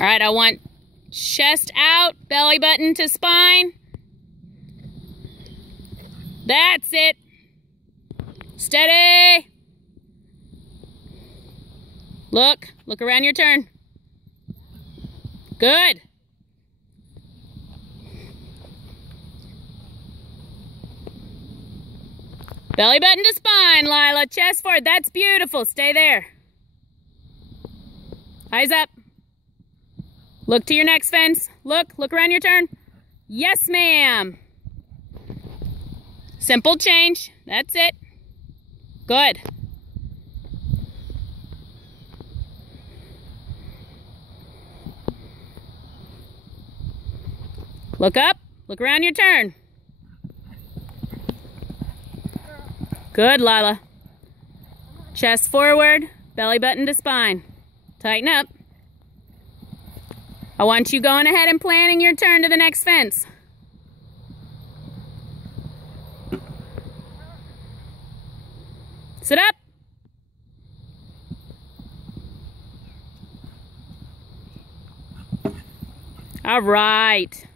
All right, I want chest out, belly button to spine. That's it. Steady. Look around your turn. Good. Belly button to spine, Lila. Chest forward. That's beautiful. Stay there. Eyes up. Look to your next fence. Look around your turn. Yes, ma'am. Simple change. That's it. Good. Look up. Look around your turn. Good, Lila. Chest forward, belly button to spine. Tighten up. I want you going ahead and planning your turn to the next fence. Sit up. All right.